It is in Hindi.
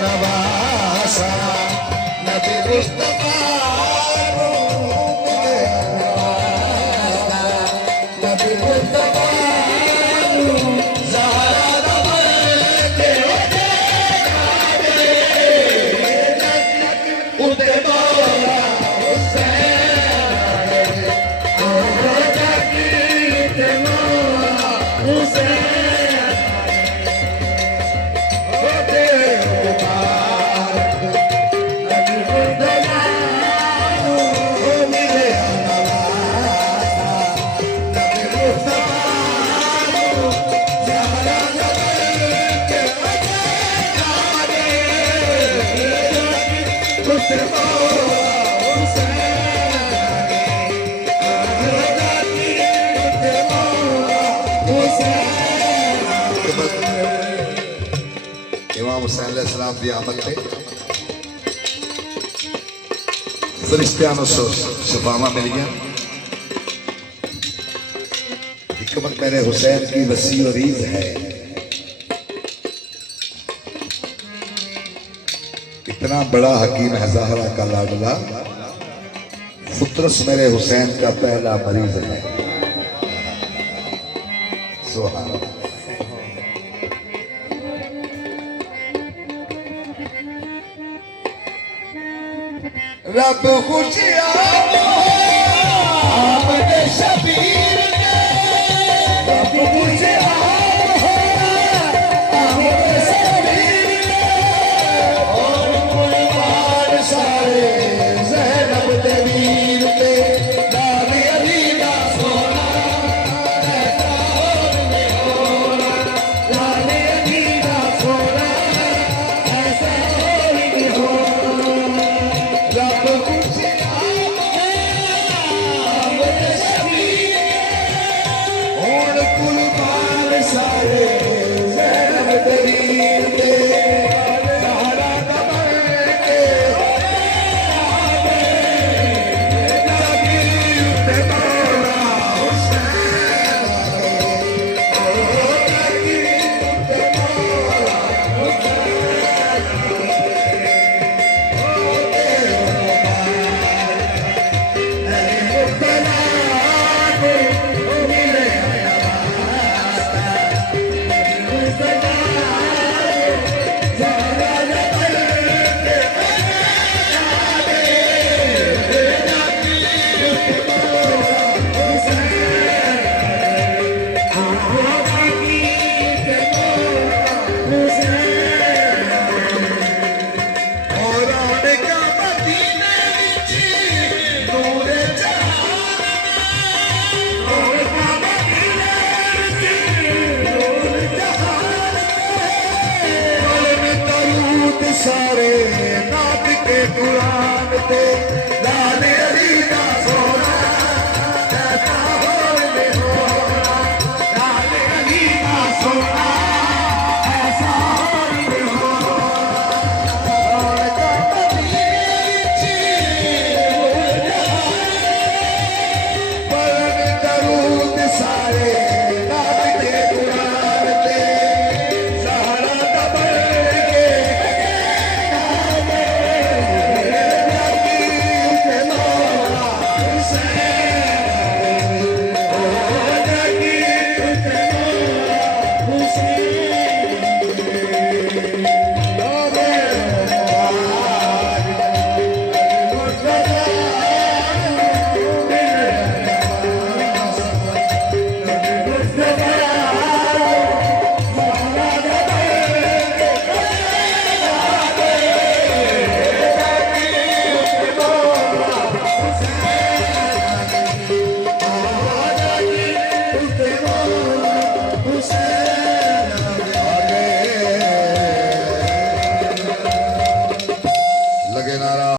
नवासा नबी मुस्तफा नबी मुस्तफा इमाम हुसैन अलैहिस्सलाम की आमद पे फरिश्तियां से शफावा मिल गया। हिकमत मेरे हुसैन की वसी और रीज है, इतना बड़ा हकीम है ज़हरा का लाडला, फुतरस मेरे हुसैन का पहला मरीज है। सुभान अल्लाह। रब खुशियाँ आपने शबीर ने, रब खुशियाँ आपने शबीर ने, और कुर्बान सारे ज़ैनब दे वीर पे, दादी अली दा सोना ऐसा और नहीं होना, दादी अली दा सोना ऐसा और नहीं होना। रब और कुर्बान सारे ज़ैनब दे वीर पे, ज़हरा कमर के ज़मीर पे मौला हुसैन, ओ ज़मीर पे मौला हुसैन, ओ तेरे मुबतला को मिले सारे नात के कुरान पे, लाले अली दा सोना ऐसा और नहीं होना, लाले अली दा सोना